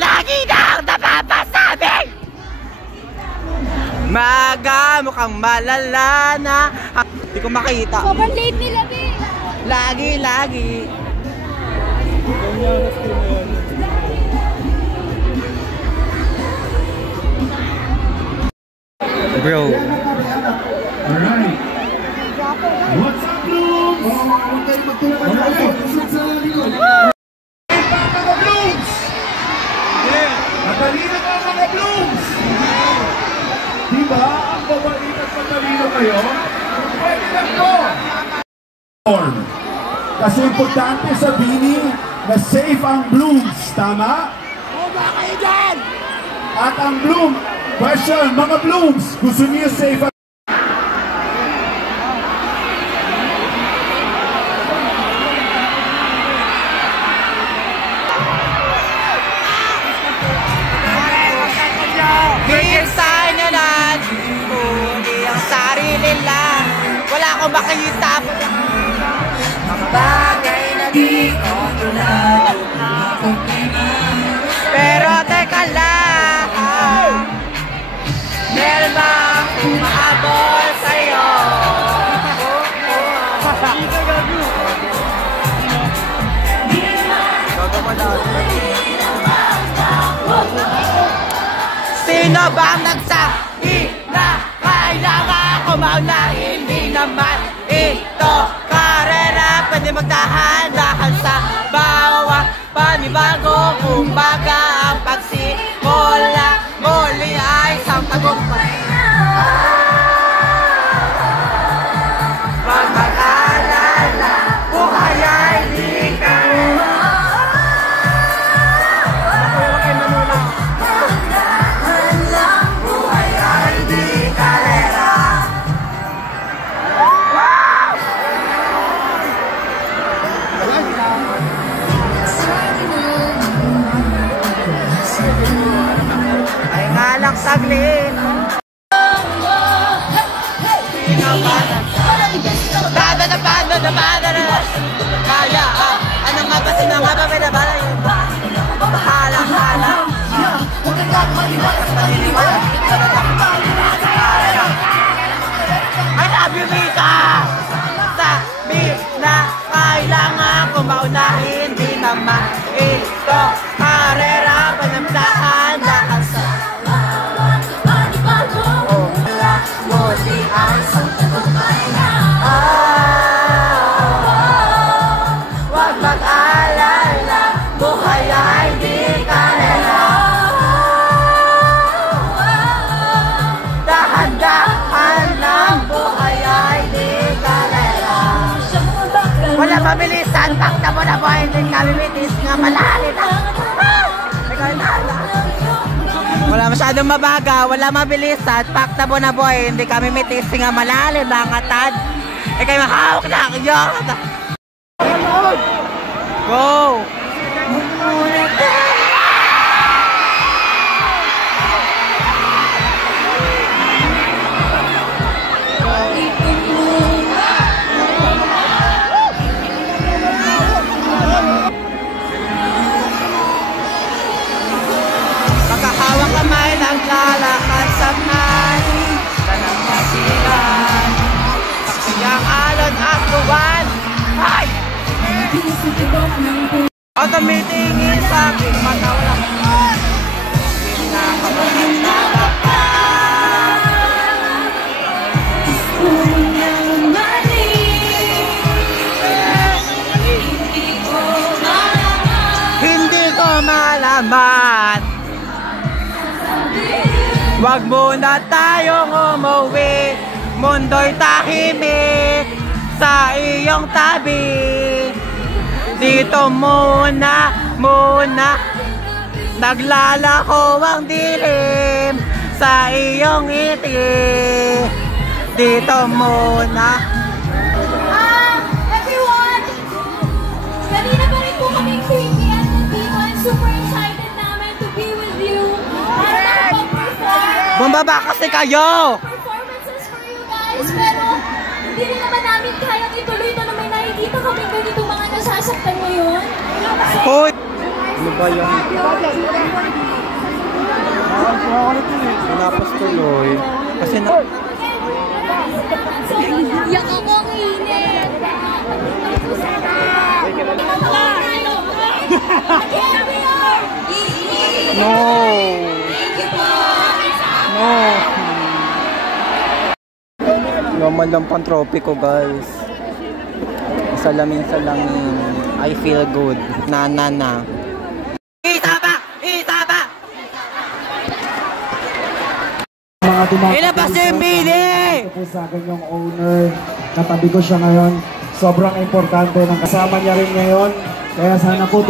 Lagi nang napapasabi! Maga, mukhang malala na. Hindi ko makita. Sobrang late nila, be. Lagi. Bro. Alright. What's up, Blooms? Matalino ka mga Blooms! Diba? Ang babait at matalino kayo? Pwede lang ko! Kasi importante sa Bini na safe ang Blooms, tama? Oo ba kayo dyan? At ang Bloom, question, mga Blooms, gusto niyo safe ang wala akong makita. Mga bagay na di ko tulad. Pero teka lang, meron ba umaabol sa'yo? Sino bang nagsabi na kailangan ko mauna? Hindi naman ito karera. Pwede magdahan-dahan sa bawat panibago. Kumbaga ang pagsimula muli ay isang tagumpay. Pag mag-alala, buhay ay di ka. Buhay ay di karera. Ay nga lang saglit. Kaya ano nga ba sino nga ba pinabala yun? Bahala. I love you, Mika! Sabi na kailangan ko maunahin. Di naman ito karera. Panamdaan lakas sa muli ang sangtagumpay na. Huwag mag-alala, buhay ay di karera. Dahan-dahan lang, buhay ay di karera. Wala mabilisan, pakta mo na boy, hindi kami mitis nga malalim na. Wala masyadong mabaga, wala mabilisan, pakta mo na boy, hindi kami mitis nga malalim na katad. Ikay mahawak na kayo. Go! Pagkahawak kamay ng lalakad sa mani, tanang masira. Yang alon at buwan. Ay! O tumitingin sa aking mata, walang pinakamatanda pa. Hindi ko malaman. Wag muna tayong umuwi, mundo'y tahimik sa iyong tabi. Dito muna, naglalako ang dilim sa iyong ngiti. Dito muna. Everyone! Kanina pa rin po kaming creepy at nandito. Super excited namin to be with you. Para mag-perform. Bumaba kasi kayo! Performances for you guys. Pero hindi rin naman namin kayang ituloy na may nakikita kami ganito mga nasasaktan ngayon. Hoy! Ano ba yan? Napos tuloy. Kasi na... Yak ako ang init. No! No! Naman lang pang tropiko, guys. Salamin. I feel good. Na. Isa pa! Ilabas yung bili! Ito po sa akin yung owner. Katabi ko siya ngayon. Sobrang importante ng kasama niya rin ngayon. Kaya sana po